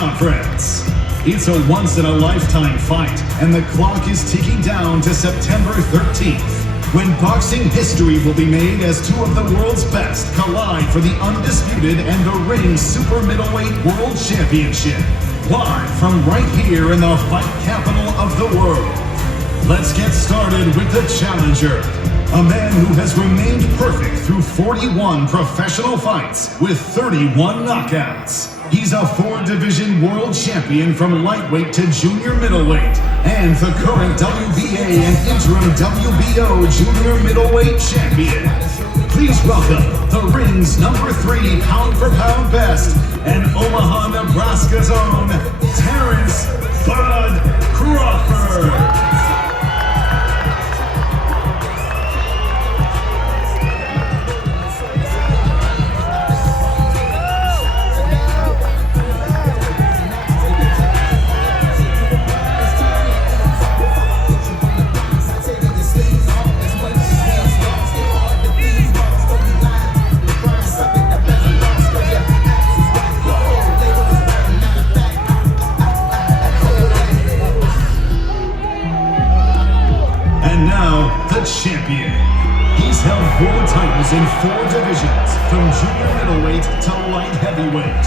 conference. It's a once-in-a-lifetime fight, and the clock is ticking down to September 13th, when boxing history will be made as two of the world's best collide for the undisputed and the ring super middleweight world championship. Live from right here in the fight capital of the world. Let's get started with the challenger, a man who has remained perfect through 41 professional fights with 31 knockouts. He's a 4-division world champion from lightweight to junior middleweight, and the current WBA and interim WBO junior middleweight champion. Please welcome the ring's #3 pound-for-pound best and Omaha, Nebraska's own Terrence "Bud" Crawford. Champion. He's held 4 titles in 4 divisions, from junior middleweight to light heavyweight.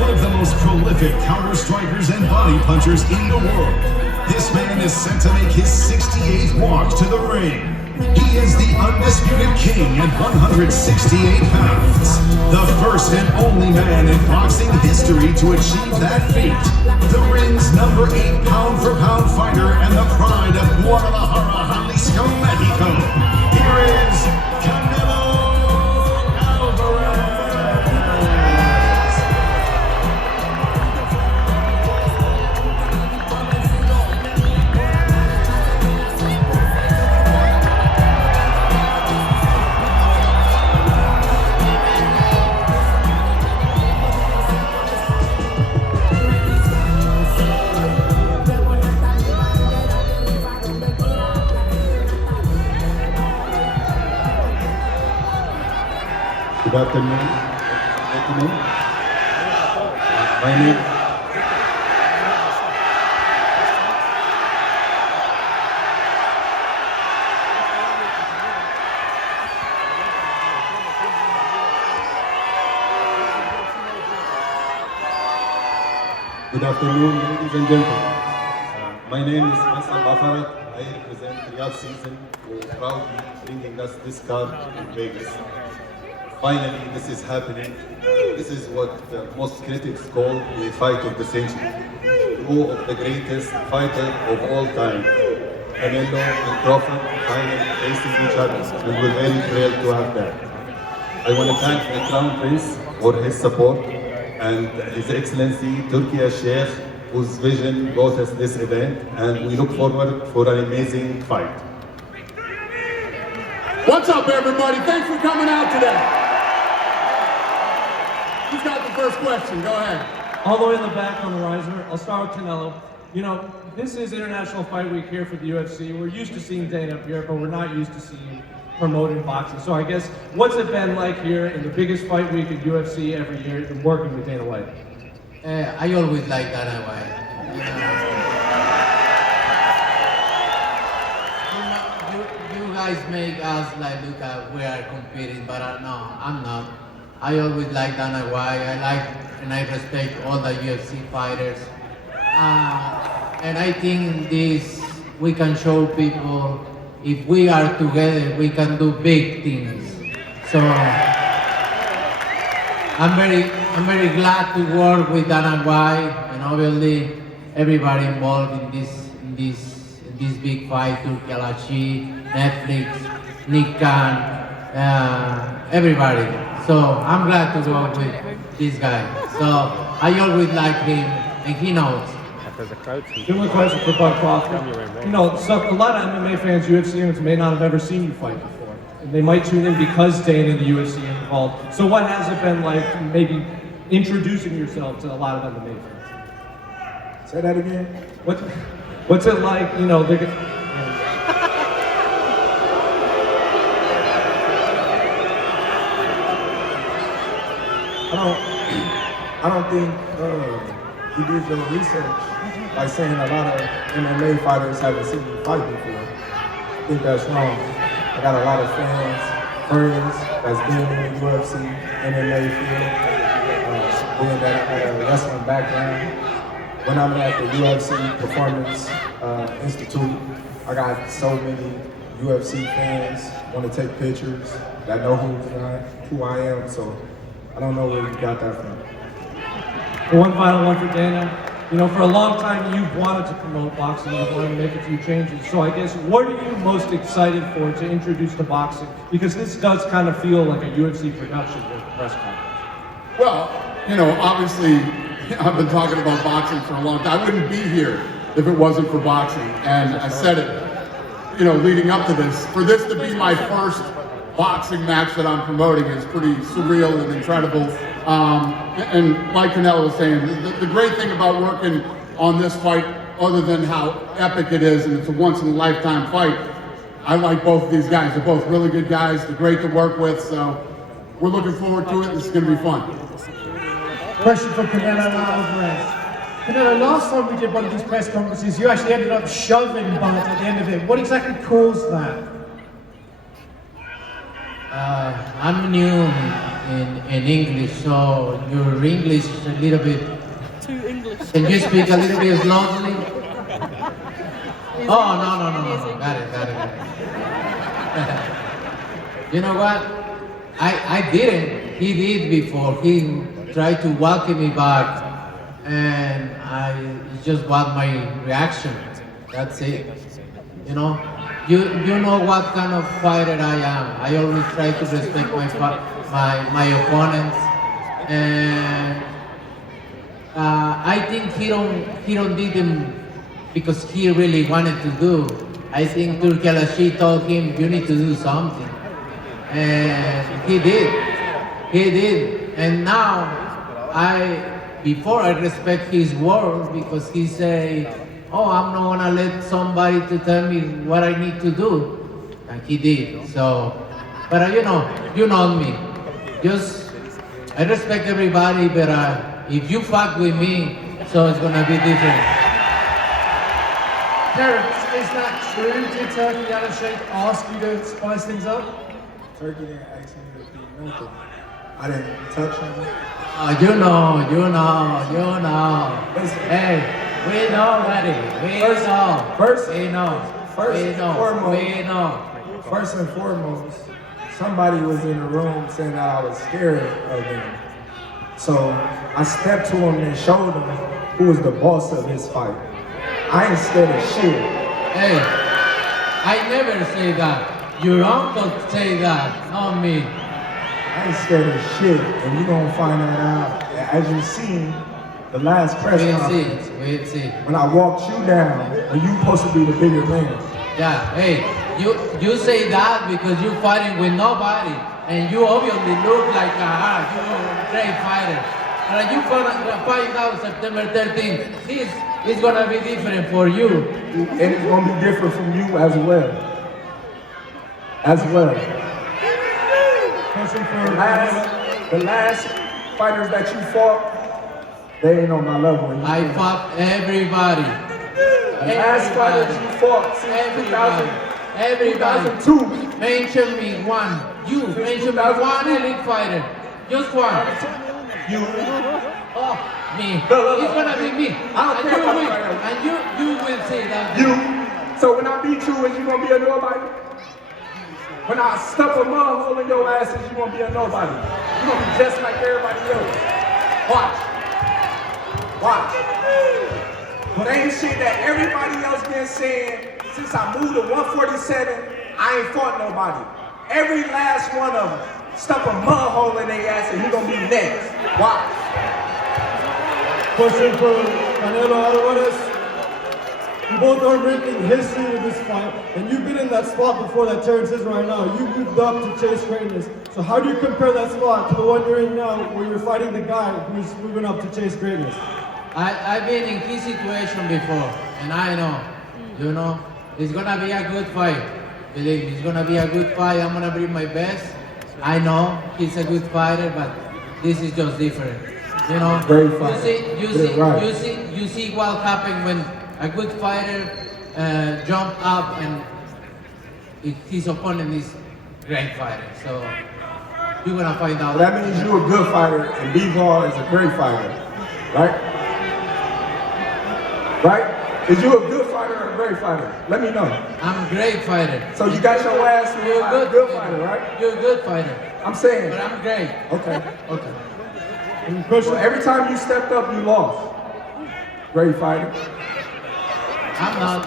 One of the most prolific counter-strikers and body punchers in the world. This man is set to make his 68th walk to the ring. He is the undisputed king at 168 pounds. The first and only man in boxing history to achieve that feat. The ring's #8 pound-for-pound fighter and the pride of Guadalajara, Jalisco, Mexico. Here is Canelo Alvarez. Good afternoon. My name. Good afternoon, ladies and gentlemen. My name is Mr. Bafarat. I represent Riyadh Season, who is proudly bringing us this card in Vegas. Finally, this is happening. This is what most critics call the fight of the century. Two of the greatest fighters of all time, Canelo and Crawford, finally facing each other, and we're very thrilled to have that. I want to thank the Crown Prince for his support and His Excellency Turki Sheikh, whose vision brought us this event, and we look forward for an amazing fight. What's up, everybody? Thanks for coming out today. Who's got the first question? Go ahead. All the way in the back on the riser. I'll start with Canelo. You know, this is International Fight Week here for the UFC. We're used to seeing Dana up here, but we're not used to seeing promoting boxing. So I guess, what's it been like here in the biggest fight week in UFC every year and working with Dana White? I always like Dana White. You guys make us like look at we are competing, but no, I'm not. I always like Dana White. I like and I respect all the UFC fighters. And I think this we can show people if we are together, we can do big things. So I'm very glad to work with Dana White and obviously everybody involved in this big fight, Turki Alashi, Netflix, Nick Khan, everybody. So I'm glad to work with this guy. So I always like him and he knows. Give me a question for Bud Crawford. You know, so a lot of MMA fans, UFC fans may not have ever seen you fight before. And they might tune in because Dana and the UFC are involved. So what has it been like maybe introducing yourself to a lot of MMA fans? Say that again. What's it like, you know, they're I don't think you did your research by saying a lot of MMA fighters haven't seen you fight before. I think that's wrong. I got a lot of friends that's been in the UFC, MMA field, being that I had a wrestling background. When I'm at the UFC Performance Institute, I got so many UFC fans want to take pictures that know who I am, so I don't know where you got that from. One final one for Dana. You know, for a long time you've wanted to promote boxing, you've wanted to make a few changes. So I guess, what are you most excited for to introduce to boxing? Because this does kind of feel like a UFC production with the press conference. Well, you know, obviously, I've been talking about boxing for a long time. I wouldn't be here if it wasn't for boxing. And I said it, you know, leading up to this. For this to be my first boxing match that I'm promoting is pretty surreal and incredible. And like Canelo was saying, the great thing about working on this fight, other than how epic it is, and it's a once-in-a-lifetime fight, I like both of these guys. They're both really good guys. They're great to work with, so we're looking forward to it. This is going to be fun. Question for Canelo Alvarez. Canelo, last time we did one of these press conferences, you actually ended up shoving Bart at the end of it. What exactly caused that? I'm new in English, so your English is a little bit... Too English. Can you speak a little bit slowly? Oh, no. Got it. You know what? I didn't. He did before. He tried to welcome me back, and it just was my reaction. That's it. You know? You know what kind of fighter I am. I always try to respect my opponents, and I think he don't did them because he really wanted to do. I think Turki Al-Rashid told him, you need to do something, and he did. And now before I respect his word, because he say, oh, I'm not gonna let somebody to tell me what I need to do, and he did. So, but you know me. I respect everybody, but if you fuck with me, so it's gonna be different. Terrence, is that true? Did Turki Al-Rashid ask you to spice things up? Turkey didn't ask me to do nothing. I didn't touch him. You know. Listen. Hey. We know, buddy. First and foremost, somebody was in the room saying that I was scared of him. So I stepped to him and showed him who was the boss of his fight. I ain't scared of shit. Hey, I never say that. Your uncle say that, not me. I ain't scared of shit, and you gonna find that out. As you seen, the last press conference, We'll see. when I walked you down, and you supposed to be the bigger man. Yeah, hey, you say that because you're fighting with nobody, and you obviously look like you're a great fighter. And you find out September 13th, it's gonna be different for you. And it's gonna be different from you as well. Question for The last fighters that you fought, they ain't on my level. I fought everybody. The last fighters you fought since 2002. Mention me one. You mention me one elite fighter. Just one. You. Oh, me. Look. It's gonna be me. I don't care about win. fighter. And you will say that. You. So when I beat you, is you gonna be a nobody? When I stuff a mud hole in your ass, is you gonna be a nobody? You gonna be just like everybody else. Watch. But ain't shit that everybody else been saying since I moved to 147, I ain't fought nobody. Every last one of them stuff a mud hole in their ass and he gonna be next. Watch. Question for Canelo Alvarez. You both are making history with this fight, and you've been in that spot before that Terrence is right now. You moved up to chase greatness. So how do you compare that spot to the one you're in now, where you're fighting the guy who's moving up to chase greatness? I've been in his situation before, and I know, it's gonna be a good fight. Believe me, it's gonna be a good fight. I'm gonna bring my best. I know he's a good fighter, but this is just different. You know, Great fighter. you see what happened when a good fighter jumped up and his opponent is great fighter. So you're gonna find out. That means you're a good fighter and B-Ball is a great fighter, right? Right? Is you a good fighter or a great fighter? Let me know. I'm a great fighter. So you got your ass with You're a good fighter, right? You're a good fighter. I'm saying. But I'm great. Okay. Well, every time you stepped up, you lost. Great fighter. I'm not.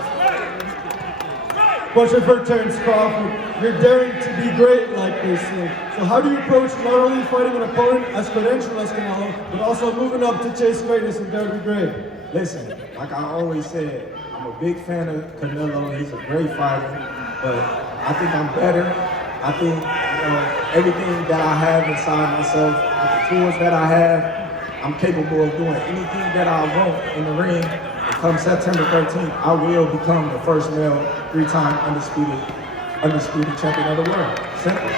Question for Terence Crawford. You're daring to be great like this. So how do you approach not only fighting an opponent as credentialed as Canelo, but also moving up to chase greatness and dare to be great? Listen, like I always said, I'm a big fan of Canelo. He's a great fighter, but I think I'm better. I think everything that I have inside myself, with the tools that I have, I'm capable of doing anything that I want in the ring. And come September 13th, I will become the first male 3-time undisputed champion of the world. Simple.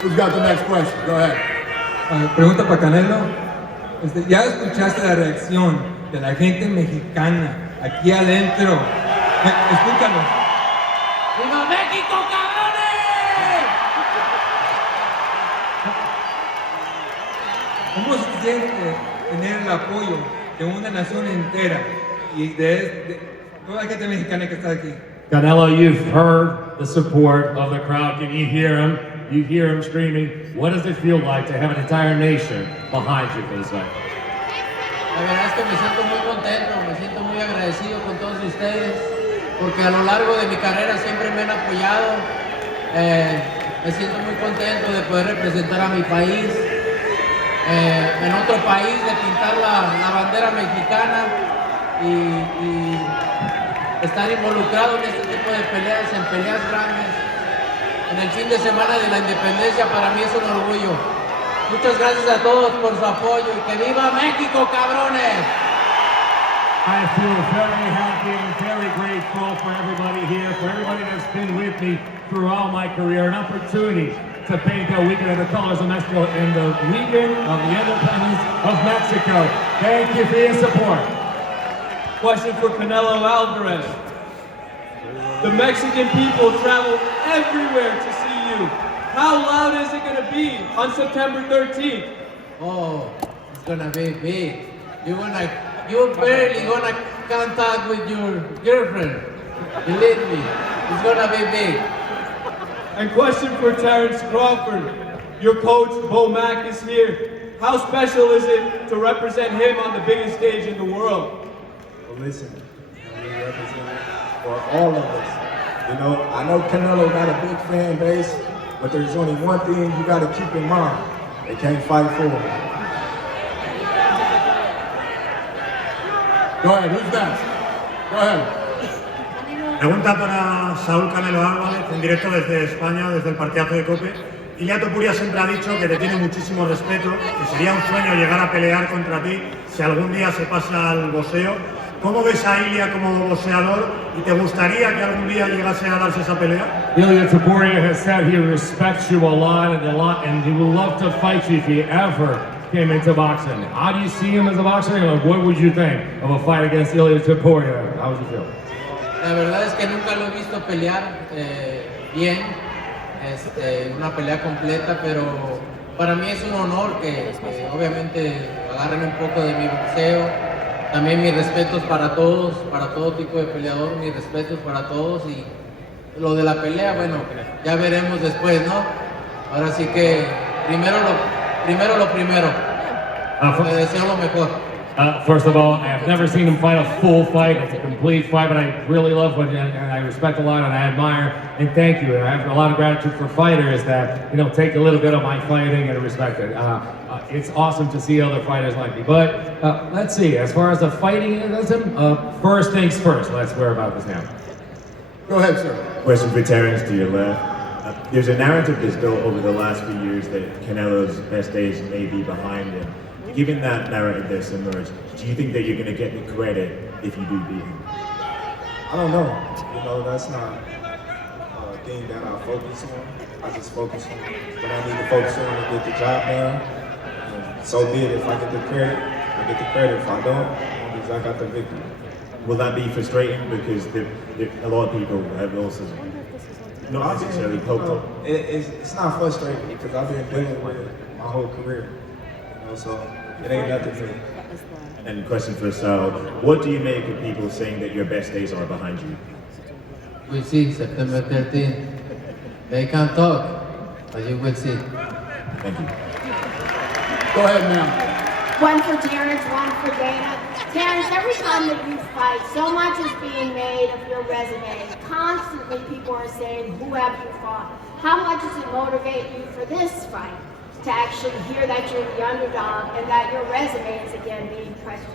Who's got the next question? Go ahead. Pregunta para Canelo. Ya escuchaste la reacción de la gente mexicana aquí adentro. Escúchalo. ¡Viva México, cabrones! ¿Cómo se siente tener el apoyo de una nación entera y de toda la gente mexicana que está aquí? Canelo, you've heard the support of the crowd. Can you hear him? You hear him screaming. What does it feel like to have an entire nation behind you for this fight? La verdad es que me siento muy contento, me siento muy agradecido con todos ustedes, porque a lo largo de mi carrera siempre me han apoyado. Me siento muy contento de poder representar a mi país, en otro país, de pintar la bandera mexicana y estar involucrado en este tipo de peleas, en peleas grandes. En el fin de semana de la independencia para mí es un orgullo. Muchas gracias a todos por su apoyo y que viva México, cabrones. I feel very happy and very grateful for everybody here, for everybody that's been with me throughout my career. An opportunity to paint the weekend of the colors of Mexico and the weekend of the independence of Mexico. Thank you for your support. Question for Canelo Alvarez. The Mexican people travel everywhere to see you. How loud is it going to be on September 13th? Oh, it's gonna be big. You're barely gonna contact with your girlfriend. Believe me, it's gonna be big. And question for Terence Crawford. Your coach, Bo Mack, is here. How special is it to represent him on the biggest stage in the world? Well, listen, we represent for all of us. You know, I know Canelo got a big fan base, but there's only one thing you got to keep in mind. They can't fight for it. Go ahead, who's next? Go ahead. Pregunta para Saúl Canelo Álvarez, en directo desde España, desde el partidazo de Cope. Ilia Topuria siempre ha dicho que te tiene muchísimo respeto, que sería un sueño llegar a pelear contra ti si algún día se pasa al boxeo. ¿Cómo ves a Ilia como boxeador y te gustaría que algún día llegase a darse esa pelea? Ilia Topuria has said he respects you a lot, and he would love to fight you if he ever came into boxing. How do you see him as a boxer? What would you think of a fight against Ilia Topuria? How would you feel? La verdad es que nunca lo he visto pelear bien, una pelea completa, pero para mí es un honor que obviamente agarren un poco de mi boxeo. También mis respetos para todos, para todo tipo de peleador, mis respetos para todos y lo de la pelea, bueno, ya veremos después, ¿no? Ahora sí que primero lo primero. Le deseo lo mejor. First of all, I've never seen him fight a full fight. It's a complete fight, but I really love what, and I respect a lot, and I admire, and thank you. And I have a lot of gratitude for fighters that, take a little bit of my fighting and respect it. It's awesome to see other fighters like me. But let's see, as far as the fighting, first things first. Let's hear about this now. Go ahead, sir. Question for Terence to your left. There's a narrative that's built over the last few years that Canelo's best days may be behind him. Given that narrative that's emerged, do you think that you're going to get the credit if you do beat him? I don't know. That's not a thing that I focus on. I just focus on what I need to focus on to get the job done. so be it. If I get the credit, I get the credit. If I don't, that means I got the victory. Will that be frustrating because a lot of people have also not necessarily poked up? It's not frustrating because I've been dealing with it my whole career. You know, so it ain't nothing new. And question for Sal, what do you make of people saying that your best days are behind you? We see September 13th. They can't talk, but you will see. Thank you. Go ahead, ma'am. One for Terrence, one for Dana. Terrence, every time that you fight, so much is being made of your resume. Constantly people are saying, who have you fought? How much does it motivate you for this fight? To actually hear that you're the underdog and that your resume is again being questioned.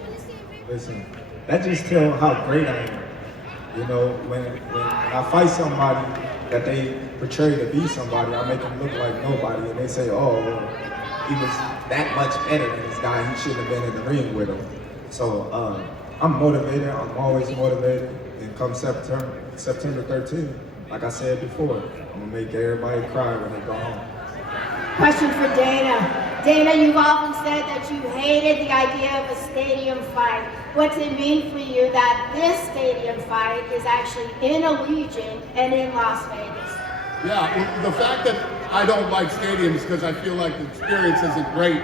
Listen, that just tells how great I am. You know, when I fight somebody that they portray to be somebody, I make them look like nobody, and they say, oh, well, he was that much better than this guy, he shouldn't have been in the ring with him. So I'm motivated, I'm always motivated, and come September 13th, like I said before, I'm gonna make everybody cry when they go home. Question for Dana. Dana, you've often said that you hated the idea of a stadium fight. What's it mean for you that this stadium fight is actually in Allegiant and in Las Vegas? Yeah, the fact that I don't like stadiums because I feel like the experience isn't great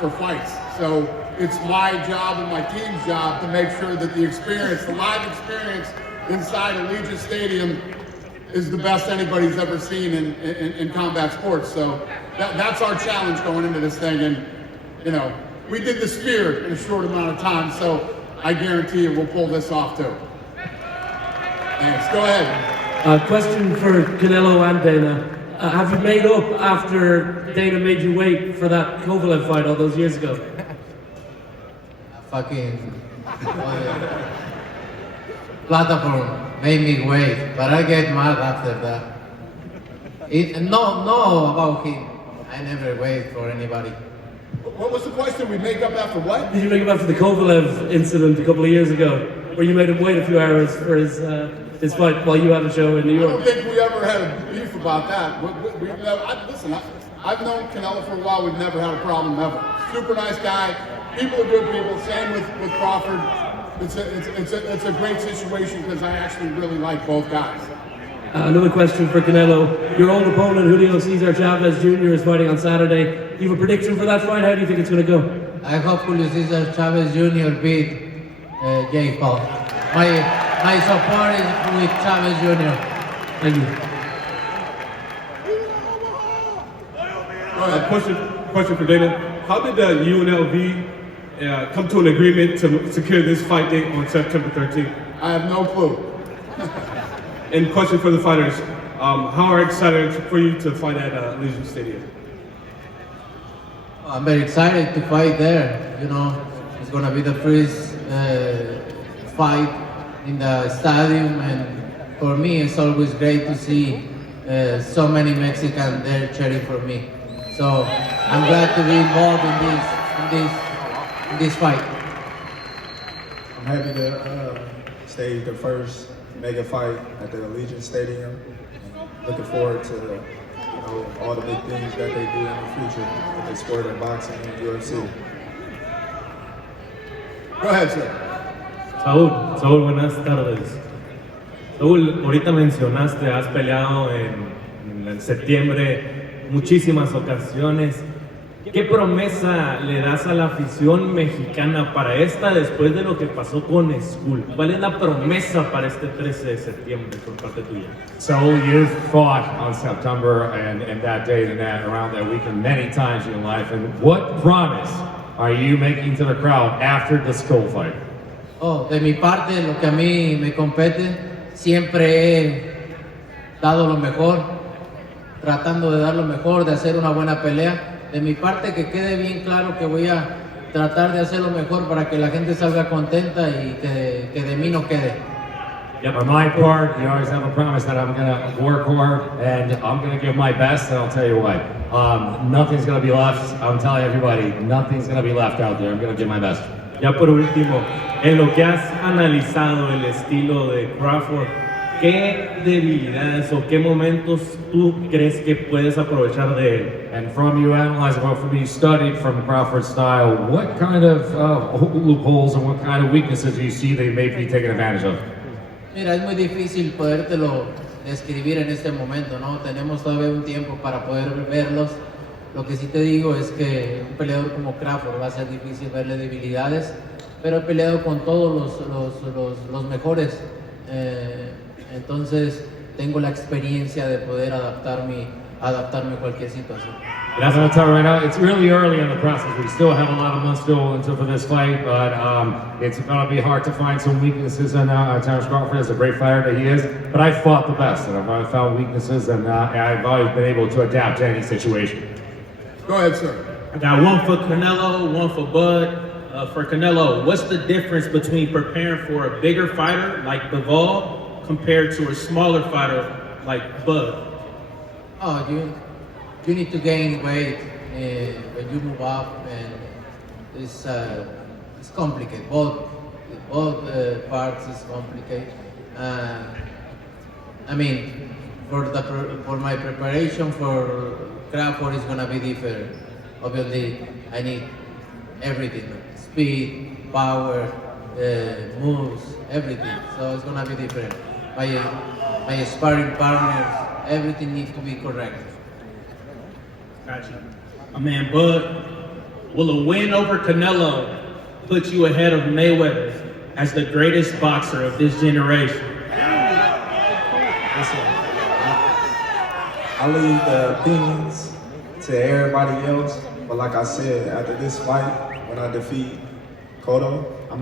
for fights. So it's my job and my team's job to make sure that the experience, the live experience inside Allegiant Stadium is the best anybody's ever seen in combat sports. So that's our challenge going into this thing. And, you know, we did the spear in a short amount of time, so I guarantee you we'll pull this off too. Thanks. Go ahead. Question for Canelo and Dana. Have you made up after Dana made you wait for that Kovalev fight all those years ago? Fucking platform made me wait, but I get mad after that. No about him. I never wait for anybody. What was the question? We make up after what? Did you make up after the Kovalev incident a couple of years ago, where you made him wait a few hours for his fight while you had a show in New York? I don't think we ever had a beef about that. Listen, I've known Canelo for a while. We've never had a problem ever. Super nice guy. People are good people. Same with Crawford. It's a great situation because I actually really like both guys. Another question for Canelo. Your old opponent, Julio Cesar Chavez Jr., is fighting on Saturday. Do you have a prediction for that fight? How do you think it's going to go? I hope Julio Cesar Chavez Jr. beat Jake Paul. My support is with Chavez Jr. Thank you. Question for Dana. How did UNLV come to an agreement to secure this fight date on September 13th? I have no clue. And question for the fighters. How excited for you to fight at Allegiant Stadium? I'm very excited to fight there. You know, it's gonna be the first fight in the stadium, and for me, it's always great to see so many Mexicans there cheering for me. So I'm glad to be involved in this fight. I'm happy to stage the first mega fight at the Allegiant Stadium. Looking forward to all the big things that they do in the future with the sport of boxing and UFC. Go ahead, sir. Saúl, buenas tardes. Saúl, ahorita mencionaste, has peleado en septiembre muchísimas ocasiones. ¿Qué promesa le das a la afición mexicana para esta después de lo que pasó con Skull? ¿Cuál es la promesa para este 13 de septiembre por parte tuya? So you've fought on September and that date and that around that weekend many times in your life. And what promise are you making to the crowd after the Skull fight? Oh, de mi parte, lo que a mí me compete, siempre he dado lo mejor, tratando de dar lo mejor, de hacer una buena pelea. De mi parte, que quede bien claro que voy a tratar de hacer lo mejor para que la gente salga contenta y que de mí no quede. Yeah, on my part, you always have a promise that I'm going to work hard and I'm going to give my best, and I'll tell you what, nothing's going to be left. I'm telling everybody, nothing's going to be left out there. I'm going to give my best. Ya por último, en lo que has analizado el estilo de Crawford, ¿qué debilidades o qué momentos tú crees que puedes aprovechar de él? And from you analyzing, well, from you studied from Crawford's style, what kind of loopholes and what kind of weaknesses do you see that he may be taking advantage of? Mira, es muy difícil podértelo describir en este momento, ¿no? Tenemos todavía un tiempo para poder verlos. Lo que sí te digo es que un peleador como Crawford va a ser difícil verle debilidades, pero he peleado con todos los mejores. Entonces tengo la experiencia de poder adaptarme a cualquier situación. I'm going to tell you right now, it's really early in the process. We still have a lot of months still until for this fight, but it's going to be hard to find some weaknesses in Terence Crawford is a great fighter that he is, but I fought the best, and I've found weaknesses, and I've always been able to adapt to any situation. Go ahead, sir. I got one for Canelo, one for Bud. For Canelo, what's the difference between preparing for a bigger fighter like Bivol compared to a smaller fighter like Bud? Oh, you need to gain weight when you move up, and it's complicated. Both parts is complicated. I mean, for my preparation for Crawford is gonna be different. Obviously, I need everything: speed, power, moves, everything. So it's gonna be different. My sparring partners, everything needs to be correct. Gotcha. My man Bud, will a win over Canelo put you ahead of Mayweather as the greatest boxer of this generation? Listen, I leave the opinions to everybody else, but like I said, after this fight, when I defeat Canelo, I'm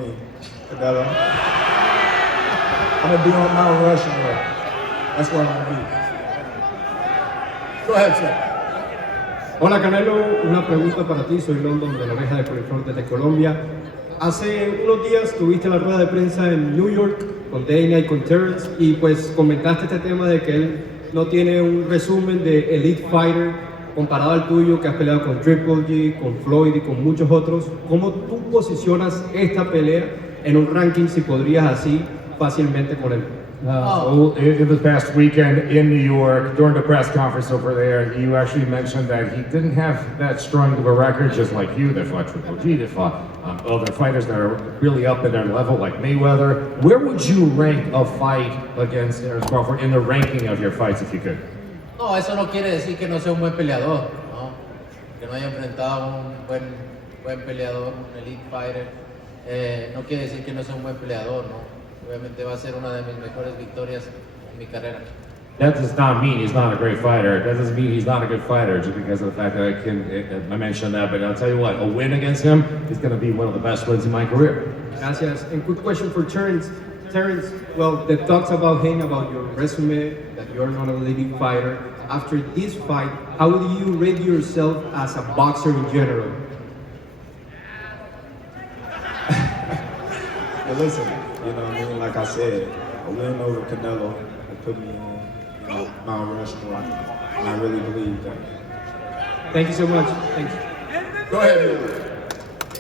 gonna be on Mount Rushmore. That's where I'm gonna be. Go ahead, sir. Hola Canelo, una pregunta para ti, soy London de la oreja de coliflor desde Colombia. Hace unos días tuviste la rueda de prensa en New York con Dana y con Terence y pues comentaste este tema de que él no tiene un resumen de Elite Fighter comparado al tuyo, que has peleado con Triple G, con Floyd y con muchos otros. ¿Cómo tú posicionas esta pelea en un ranking, si podrías así fácilmente con él? So in this past weekend in New York, during the press conference over there, you actually mentioned that he didn't have that strong of a record, just like you, that fought Triple G, that fought other fighters that are really up in their level, like Mayweather. Where would you rank a fight against Terence Crawford in the ranking of your fights, if you could? No, eso no quiere decir que no sea un buen peleador, ¿no? Que no haya enfrentado a un buen peleador, un elite fighter. No quiere decir que no sea un buen peleador, ¿no? Obviamente va a ser una de mis mejores victorias en mi carrera. That does not mean he's not a great fighter. That doesn't mean he's not a good fighter just because of the fact that I mentioned that. But I'll tell you what, a win against him is going to be one of the best wins in my career. Gracias. And quick question for Terence. Terence, well, the talks about him, about your resume, that you're not a elite fighter. After this fight, how do you rate yourself as a boxer in general? But listen, you know what I mean? Like I said, a win over Canelo will put me on, Mount Rushmore, and I really believe that. Thank you so much. Thanks. Go ahead.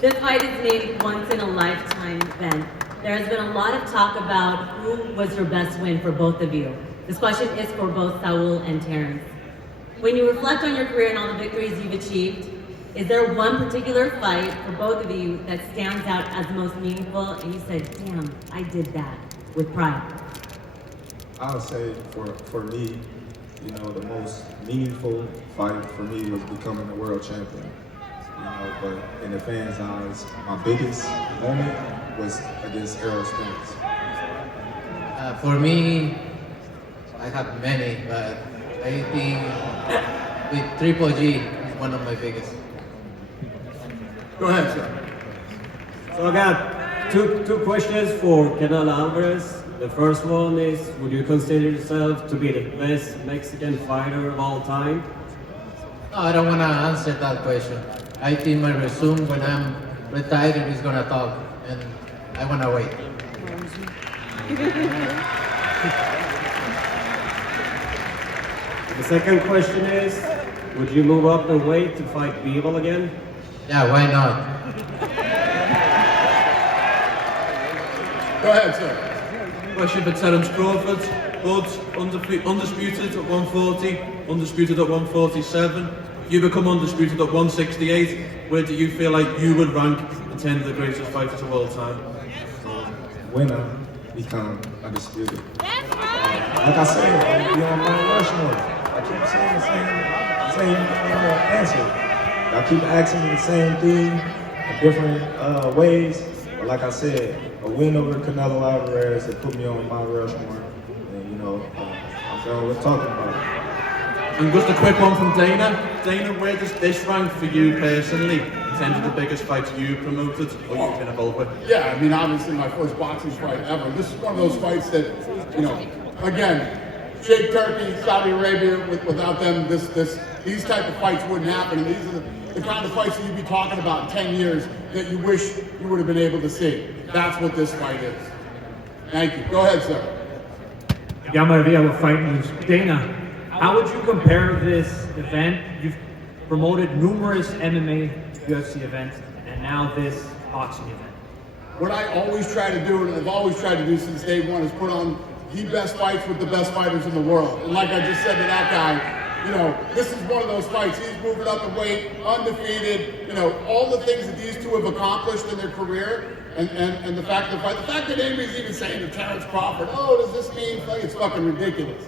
This fight is named Once in a Lifetime event. There has been a lot of talk about who was your best win for both of you. This question is for both Saul and Terence. When you reflect on your career and all the victories you've achieved, is there one particular fight for both of you that stands out as the most meaningful and you said, damn, I did that with pride? I would say for me, the most meaningful fight for me was becoming a world champion. But in the fans' eyes, my biggest moment was against Errol Spence. For me, I have many, but I think with Triple G is one of my biggest. Go ahead, sir. So I got two questions for Canelo Alvarez. The first one is, would you consider yourself to be the best Mexican fighter of all time? No, I don't want to answer that question. I think my resume when I'm retired is going to talk, and I want to wait. The second question is, would you move up in weight to fight Bivol again? Yeah, why not? Go ahead, sir. Question for Terence Crawford. Bud's undisputed at 140, undisputed at 147. You become undisputed at 168. Where do you feel like you would rank in terms of the greatest fighters of all time? Winner become undisputed. Like I said, I'll be on Mount Rushmore. I keep saying the same answer. Y'all keep asking me the same thing in different ways. But like I said, a win over Canelo Alvarez that put me on Mount Rushmore. And I'm done with talking about it. And just a quick one from Dana. Dana, where does this rank for you personally in terms of the biggest fights you promoted or you've been involved with? Yeah, I mean, obviously my first boxing fight ever. This is one of those fights that, again, Sheikh Turkey, Saudi Arabia, without them, these type of fights wouldn't happen. And these are the kind of fights that you'd be talking about in 10 years that you wish you would have been able to see. That's what this fight is. Thank you. Go ahead, sir. Yamaria will fight with Dana. How would you compare this event? You've promoted numerous MMA UFC events and now this boxing event. What I always try to do, and I've always tried to do since day one, is put on the best fights with the best fighters in the world. And like I just said to that guy, this is one of those fights. He's moving up in weight, undefeated, all the things that these two have accomplished in their career, and the fact that anybody's even saying to Terence Crawford, oh, does this mean, it's fucking ridiculous.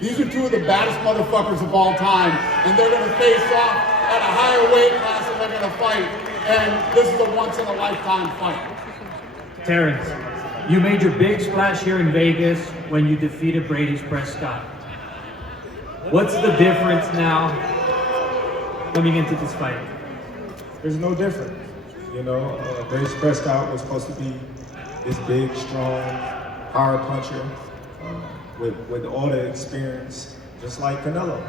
These are two of the baddest motherfuckers of all time, and they're gonna face off at a higher weight class and they're gonna fight, and this is a once-in-a-lifetime fight. Terence, you made your big splash here in Vegas when you defeated Brady's Prescott. What's the difference now coming into this fight? There's no difference. Brace Prescott was supposed to be this big, strong, power puncher with all the experience, just like Canelo.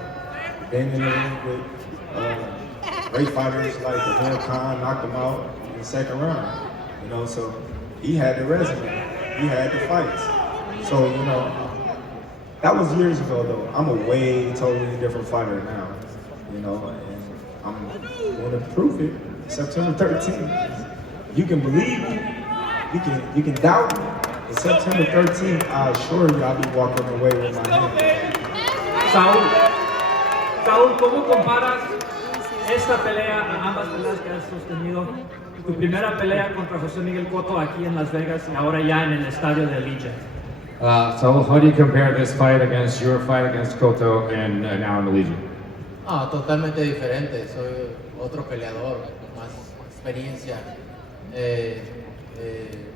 Been in the ring with great fighters like Amir Khan, knocked him out in the second round. So he had the resume, he had the fights. So that was years ago though. I'm a way totally different fighter now, and I'm going to prove it. September 13th. You can believe me, you can doubt me. But September 13th, I assure you I'll be walking away with my hand. Saúl, ¿cómo comparas esta pelea a ambas peleas que has sostenido? Tu primera pelea contra José Miguel Cotto aquí en Las Vegas y ahora ya en el estadio de Allegiant. So how do you compare this fight against your fight against Cotto and now in the Legion? Totalmente diferente. Soy otro peleador, más experiencia,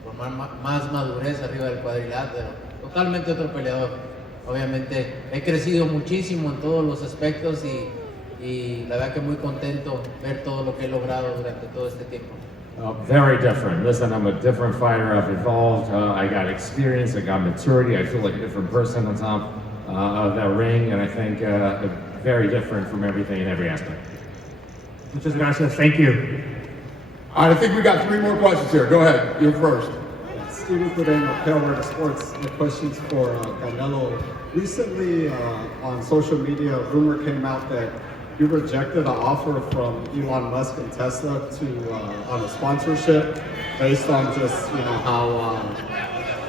con más madurez arriba del cuadrilátero. Totalmente otro peleador. Obviamente he crecido muchísimo en todos los aspectos y la verdad que muy contento ver todo lo que he logrado durante todo este tiempo. Very different. Listen, I'm a different fighter. I've evolved. I got experience. I got maturity. I feel like a different person on top of that ring, and I think very different from everything in every aspect. Muchas gracias. Thank you. All right, I think we got 3 more questions here. Go ahead. You're first. Steven Cordeiro, Pale Word Sports. The questions for Canelo. Recently, on social media, a rumor came out that you rejected an offer from Elon Musk and Tesla on a sponsorship based on just how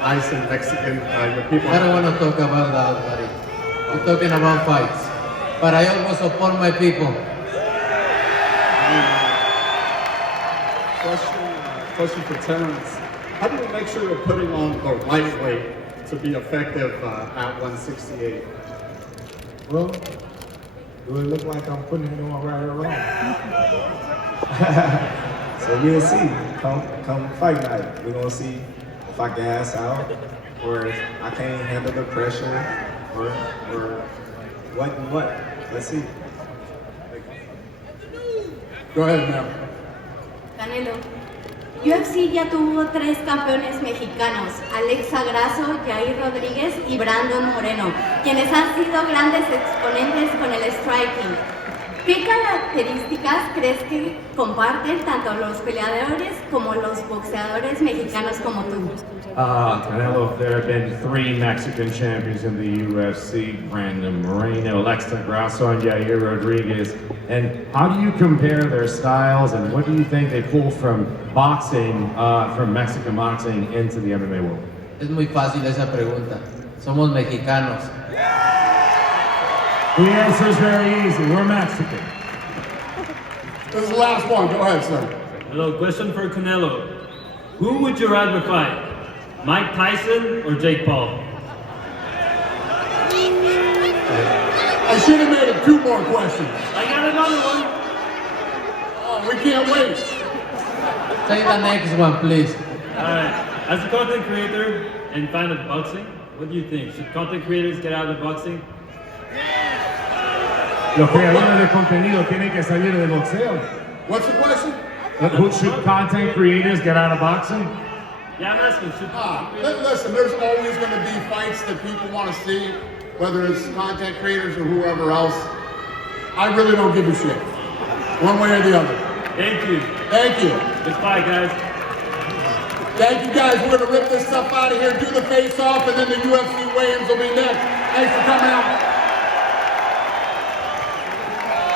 nice and Mexican your people. I don't want to talk about that, buddy. I'm talking about fights, but I always support my people. Question for Terence. How do you make sure you're putting on the right weight to be effective at 168? Well, do it look like I'm putting it on right or wrong? So we'll see. Come fight night, we're gonna see if I gas out or if I can't handle the pressure or what and what. Let's see. Go ahead, ma'am. Canelo. UFC ya tuvo 3 campeones mexicanos, Alexa Grasso, Jair Rodríguez y Brandon Moreno, quienes han sido grandes exponentes con el striking. ¿Qué características crees que comparten tanto los peleadores como los boxeadores mexicanos como tú? Canelo, there have been 3 Mexican champions in the UFC, Brandon Moreno, Alexa Grasso, and Jair Rodríguez. And how do you compare their styles, and what do you think they pull from boxing, from Mexican boxing into the MMA world? Es muy fácil esa pregunta. Somos mexicanos. The answer is very easy. We're Mexican. This is the last one. Go ahead, sir. Hello, question for Canelo. Who would you rather fight? Mike Tyson or Jake Paul? I should have made it 2 more questions. I got another one. Oh, we can't wait. Say the next one, please. Alright, as a content creator and fan of boxing, what do you think? Should content creators get out of boxing? Los creadores de contenido tienen que salir del boxeo. What's the question? Should content creators get out of boxing? Yeah, I'm asking. Listen, there's always going to be fights that people want to see, whether it's content creators or whoever else. I really don't give a shit, one way or the other. Thank you. Thank you. Good fight, guys. Thank you, guys. We're going to rip this stuff out of here, do the face-off, and then the UFC weigh-ins will be next. Thanks for coming out.